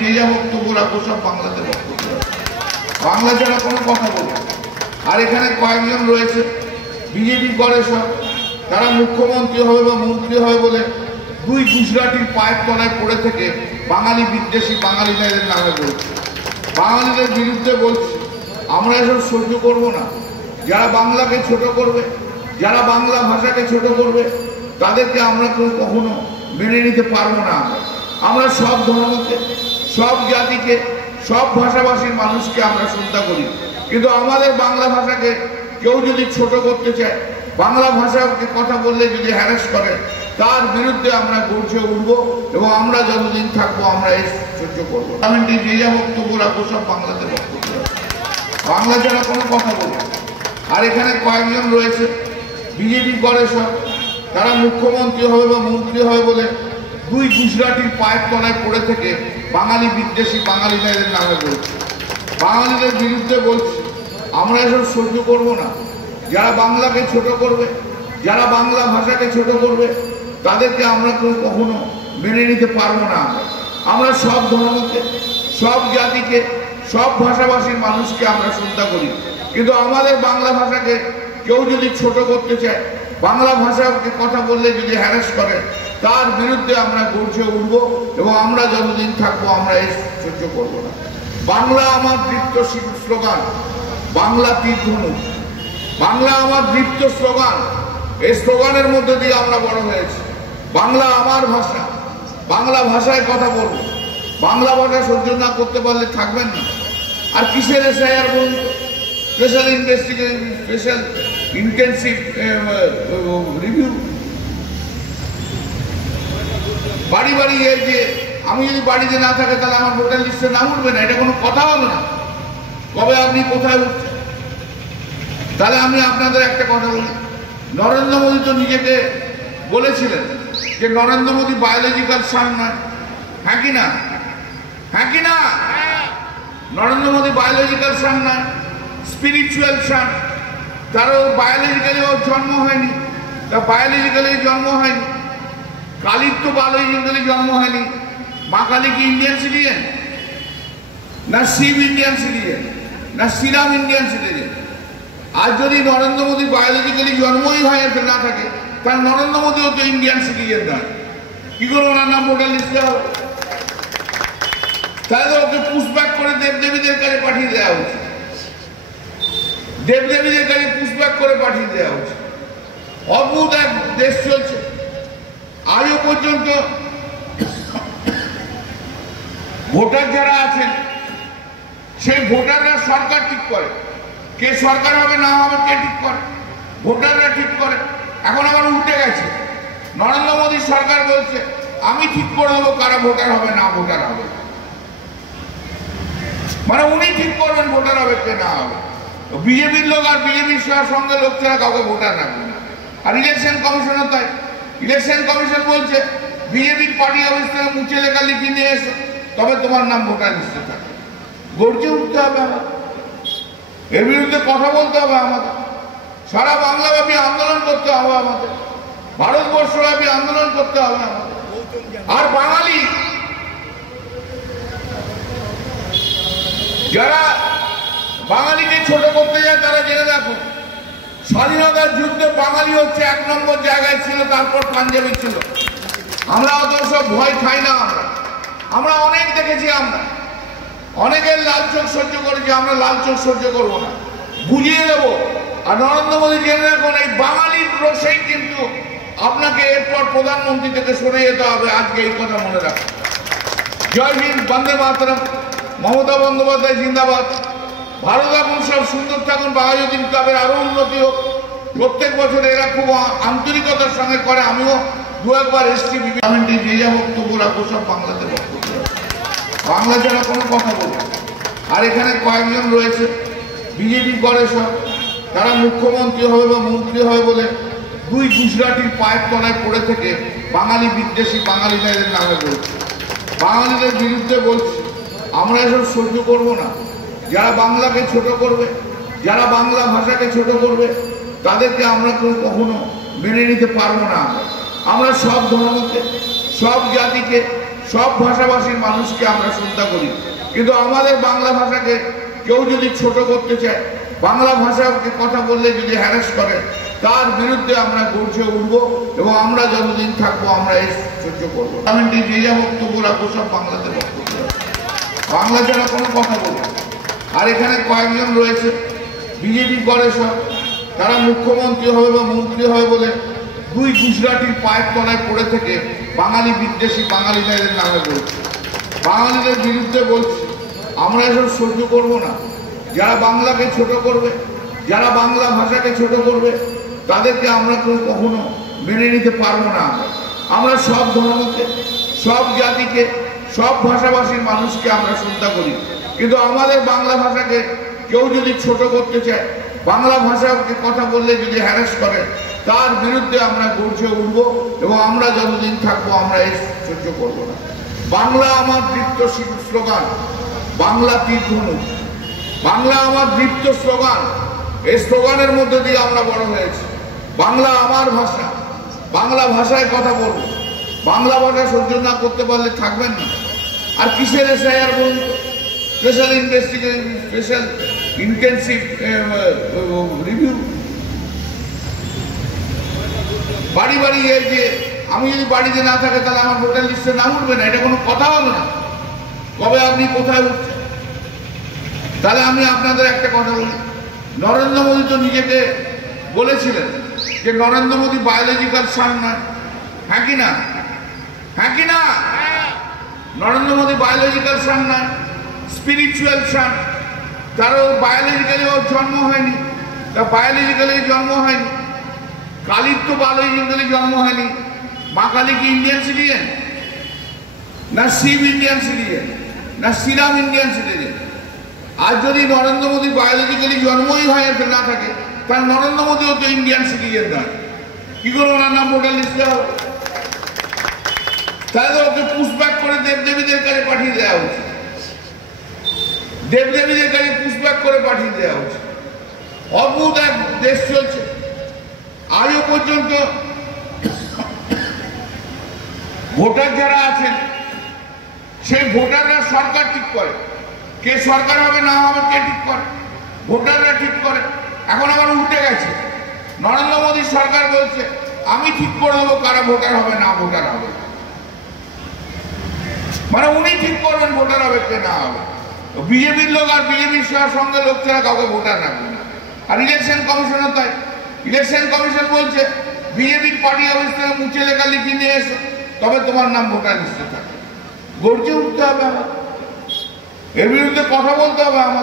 যে যা বক্তব্য রাখবো সব বাংলাতে বক্তব্য, বাংলা ছাড়া কোনো কথা বলবো। আর এখানে কয়েকজন রয়েছে বিজেপি করে সব, তারা মুখ্যমন্ত্রী হবে বা মন্ত্রী হবে বলে দুই গুজরাটির পায়ের তলায় পড়ে থেকে বাঙালি বিদ্বেষী বাঙালিরা এদের নামে বলছে, বাঙালিদের বিরুদ্ধে বলছে। আমরা এসব সহ্য করব না। যারা বাংলাকে ছোট করবে, যারা বাংলা ভাষাকে ছোট করবে, তাদেরকে আমরা কখনো মেনে নিতে পারবো না। আমরা সব ধর্মকে, সব জাতিকে, সব ভাষাভাষীর মানুষকে আমরা শ্রদ্ধা করি, কিন্তু আমাদের বাংলা ভাষাকে কেউ যদি ছোট করতে চায়, বাংলা ভাষাকে কথা বললে যদি হ্যারাস করে, তার বিরুদ্ধে আমরা গর্জে উঠব এবং আমরা যতদিন থাকবো আমরা এই সহ্য করবো। আমি যে যা বক্তব্য রাখবো সব বাংলাতে বক্তব্য, বাংলা ছাড়া কোনো কথা বলবো। আর এখানে কয়েকজন রয়েছে বিজেপি করে সব, তারা মুখ্যমন্ত্রী হবে বা মন্ত্রী হবে বলে দুই গুজরাটির পায়ের তলায় পড়ে থেকে বাঙালি বিদ্বেষী বাঙালিরা এদের নামে বলছে, বাঙালিদের বিরুদ্ধে বলছে। আমরা এসব সহ্য করব না। যারা বাংলাকে ছোট করবে, যারা বাংলা ভাষাকে ছোট করবে, তাদেরকে আমরা কখনো মেনে নিতে পারবো না। আমরা সব ধর্মকে, সব জাতিকে, সব ভাষাভাষীর মানুষকে আমরা শ্রদ্ধা করি, কিন্তু আমাদের বাংলা ভাষাকে কেউ যদি ছোট করতে চায়, বাংলা ভাষাকে কথা বললে যদি হ্যারাস করে, তার বিরুদ্ধে আমরা গর্জে উঠব এবং আমরা যতদিন থাকবো আমরা এই সহ্য করবো না। বাংলা আমার দৃপ্ত স্লোগান, বাংলা তীর্থমুখ, বাংলা আমার দৃপ্ত স্লোগান। এই স্লোগানের মধ্যে দিয়ে আমরা বড় হয়েছি। বাংলা আমার ভাষা, বাংলা ভাষায় কথা বলবো। বাংলা ভাষা সহ্য না করতে পারলে থাকবেন না। আর কিসের এসআইআর বলুন, special investigation, special intensive review, বাড়ি বাড়ি যে আমি যদি বাড়িতে না থাকে তাহলে আমার ভোটার লিস্টে নাম উঠবে না, এটা কোনো কথা হলো না। কবে আপনি কোথায় উঠছেন? তাহলে আমি আপনাদের একটা কথা বলি, নরেন্দ্র মোদী তো নিজেকে বলেছিলেন যে নরেন্দ্র মোদী বায়োলজিক্যাল সান নয়, হ্যাঁ কি না? হ্যাঁ কি না? নরেন্দ্র মোদী বায়োলজিক্যাল সান নয়, স্পিরিচুয়াল সান। তারও বায়োলজিক্যালি ওর জন্ম হয়নি, তা বায়োলজিক্যালি জন্ম হয়নি। কালীর তো বায়োলজিক্যালি জন্ম হয়নি। মা কালী কি ইন্ডিয়ান সিটিজেন, না শিব ইন্ডিয়ান সিটিজেন, না শ্রীরাম ইন্ডিয়ান সিটিজেন? আর যদি নরেন্দ্র মোদী বায়োলজিক্যালি জন্মই হয় না থাকে, তার নরেন্দ্র মোদীও তো ইন্ডিয়ান সিটিজেন নয়। কি করে ওনার নাম ভোটার লিস্টে হবে? তাহলে ওকে পুশব্যাক করে দেবদেবীদের কাছে পাঠিয়ে দেওয়া উচিত, দেবদেবীদের কাছে পুশব্যাক করে পাঠিয়ে দেওয়া উচিত। অদ্ভুত এক দেশ চলছে। আজও পর্যন্ত ভোটার যারা আছেন, সেই ভোটাররা সরকার ঠিক করে, কে সরকার হবে না হবে কে ঠিক করে? ভোটাররা ঠিক করে। এখন আবার উল্টে গেছে, নরেন্দ্র মোদী সরকার বলছে আমি ঠিক করে দেবো কারা ভোটার হবে না ভোটার হবে, মানে উনি ঠিক করবেন ভোটার হবে কে না হবে। বিজেপির লোক আর বিজেপির সঙ্গে লোক ছাড়া কাউকে ভোটার রাখবে না। আর ইলেকশন কমিশনও তাই। ইলেকশন কমিশন বলছে বিজেপির পার্টি অফিস থেকে মুছে লেখা লিখিয়ে নিয়ে এসো, তবে তোমার নাম ভোটার লিস্টে থাকে। গর্জে উঠতে হবে আমাদের, এর বিরুদ্ধে কথা বলতে হবে আমাদের, সারা বাংলাব্যাপী আন্দোলন করতে হবে আমাদের, ভারতবর্ষব্যাপী আন্দোলন করতে হবে আমাদের। আর বাঙালি যারা বাঙালিকে ছোট করতে যায় তারা জেনে দেখো, স্বাধীনতার যুদ্ধে বাঙালি হচ্ছে 1 নম্বর জায়গায় ছিল, তারপর পাঞ্জাবি ছিল। আমরা অত সব ভয় খাই না। আমরা অনেক দেখেছি, আমরা অনেকের লাল চোখ সহ্য করেছি, আমরা লাল চোখ সহ্য করবো না, বুঝিয়ে দেবো। আর নরেন্দ্র মোদী জেনে রাখুন, এই বাঙালির রোষেই কিন্তু আপনাকে এরপর প্রধানমন্ত্রী থেকে সরে যেতে হবে। আজকে এই কথা মনে রাখুন। জয় হিন্দ, বন্দে মাতরম, মমতা বন্দ্যোপাধ্যায় জিন্দাবাদ। ভালো থাকুন, সব সুন্দর থাকুন, বাঘাযতীন ক্লাবের আরো উন্নতি হোক। প্রত্যেক বছর এরা খুব আন্তরিকতার সঙ্গে করে। আমিও 2-1 এসছি পার্লামেন্টে, যে যা বক্তব্য রাখবো সব বাংলাতে বক্তব্য, বাংলা ছাড়া কোনো কথা বলবো। আর এখানে কয়েকজন রয়েছে বিজেপি করে সব, তারা মুখ্যমন্ত্রী হবে বা মন্ত্রী হবে বলে দুই গুজরাটির পায়ের তলায় পড়ে থেকে বাঙালি বিদ্বেষী বাঙালিরা এদের নামে বলছে, বাঙালিদের বিরুদ্ধে বলছে। আমরা এসব সহ্য করব না। যারা বাংলাকে ছোট করবে, যারা বাংলা ভাষাকে ছোট করবে, তাদেরকে আমরা কখনো মেনে নিতে পারবো না। আমরা সব ধর্মকে, সব জাতিকে, সব ভাষাভাষীর মানুষকে আমরা শ্রদ্ধা করি, কিন্তু আমাদের বাংলা ভাষাকে কেউ যদি ছোট করতে চায়, বাংলা ভাষাকে কথা বললে যদি হ্যারাস করে, তার বিরুদ্ধে আমরা গর্জে উঠবো এবং আমরা যতদিন থাকবো আমরা এই সহ্য করবো। পার্লামেন্টে যে যা বক্তব্য রাখবো সব বাংলাতে বক্তব্য, বাংলা ছাড়া কোনো কথা বলবো। আর এখানে কয়েকজন রয়েছে বিজেপি করে সব, তারা মুখ্যমন্ত্রী হবে বা মন্ত্রী হবে বলে দুই গুজরাটির পায়ের তলায় পড়ে থেকে বাঙালি বিদ্বেষী বাঙালিদের নামে বলছে, বাঙালিদের বিরুদ্ধে বলছে। আমরা এসব সহ্য করব না। যারা বাংলাকে ছোট করবে, যারা বাংলা ভাষাকে ছোট করবে, তাদেরকে আমরা কখনো মেনে নিতে পারবো না। আমরা সব ধর্মকে, সব জাতিকে, সব ভাষাভাষীর মানুষকে আমরা শ্রদ্ধা করি, কিন্তু আমাদের বাংলা ভাষাকে কেউ যদি ছোট করতে চায়, বাংলা ভাষাকে কথা বললে যদি হ্যারাস করে, তার বিরুদ্ধে আমরা গর্জে উঠবো এবং আমরা যতদিন থাকবো আমরা এই সহ্য করবো না। বাংলা আমার দৃপ্ত স্লোগান, বাংলা তীরধনুক, বাংলা আমার দৃপ্ত স্লোগান। এই স্লোগানের মধ্যে দিয়ে আমরা বড় হয়েছি। বাংলা আমার ভাষা, বাংলা ভাষায় কথা বলবো। বাংলা ভাষা সহ্য না করতে পারলে থাকবেন না। আর কিসের এসআইআর বলুন, special investigation, special intensive review, বাড়ি বাড়ি যে আমি যদি বাড়িতে না থাকে তাহলে আমার ভোটার লিস্টে নাম উঠবে না, এটা কোনো কথা হলো না। কবে আপনি কোথায় উঠছেন? তাহলে আমি আপনাদের একটা কথা বলি, নরেন্দ্র মোদী তো নিজেকে বলেছিলেন যে নরেন্দ্র মোদী বায়োলজিক্যাল সান নয়, হ্যাঁ কি না? হ্যাঁ কি না? নরেন্দ্র মোদী বায়োলজিক্যাল সান নয়, স্পিরিচুয়াল সান। তারও বায়োলজিক্যালি ওর জন্ম হয়নি, তার বায়োলজিক্যালি জন্ম হয়নি। কালীর তো বায়োলজিক্যালি জন্ম হয়নি। মা কালী কি ইন্ডিয়ান সিটিজেন? না শিব ইন্ডিয়ান সিটিজেন? না শ্রীরাম ইন্ডিয়ান সিটিজেন? আর যদি নরেন্দ্র মোদী বায়োলজিক্যালি জন্মই হয় না থাকে, তাহলে নরেন্দ্র মোদীও তো ইন্ডিয়ান সিটিজেন নয়। কি করে ওনার নাম ভোটার লিস্টে হবে? তাহলে ওকে পুশব্যাক করে দেবদেবীদের কাছে পাঠিয়ে দেওয়া উচিত, দেবদেবীদের কাছে পুশব্যাক করে পাঠিয়ে দেওয়া উচিত। অদ্ভুত এক দেশ চলছে। আজও পর্যন্ত ভোটার যারা আছেন, সেই ভোটাররা সরকার ঠিক করে, কে সরকার হবে না হবে কে ঠিক করে? ভোটাররা ঠিক করে। এখন আবার উল্টে গেছে, নরেন্দ্র মোদী সরকার বলছে আমি ঠিক করে দেবো কারা ভোটার হবে না ভোটার হবে, মানে উনি ঠিক করবেন ভোটার হবে কে না হবে। বিজেপির লোক আর বিজেপির সঙ্গে লোক ছাড়া কাউকে ভোটার রাখবে না। আর ইলেকশন কমিশনও তাই। ইলেকশন কমিশন বলছে বিজেপির পার্টি অফিস থেকে মুছে লেখা লিখে নিয়ে এসো, তবে তোমার নাম ভোটার লিস্টে থাকে। গর্জে উঠতে হবে আমাদের, এর বিরুদ্ধে কথা বলতে হবে আমাদের।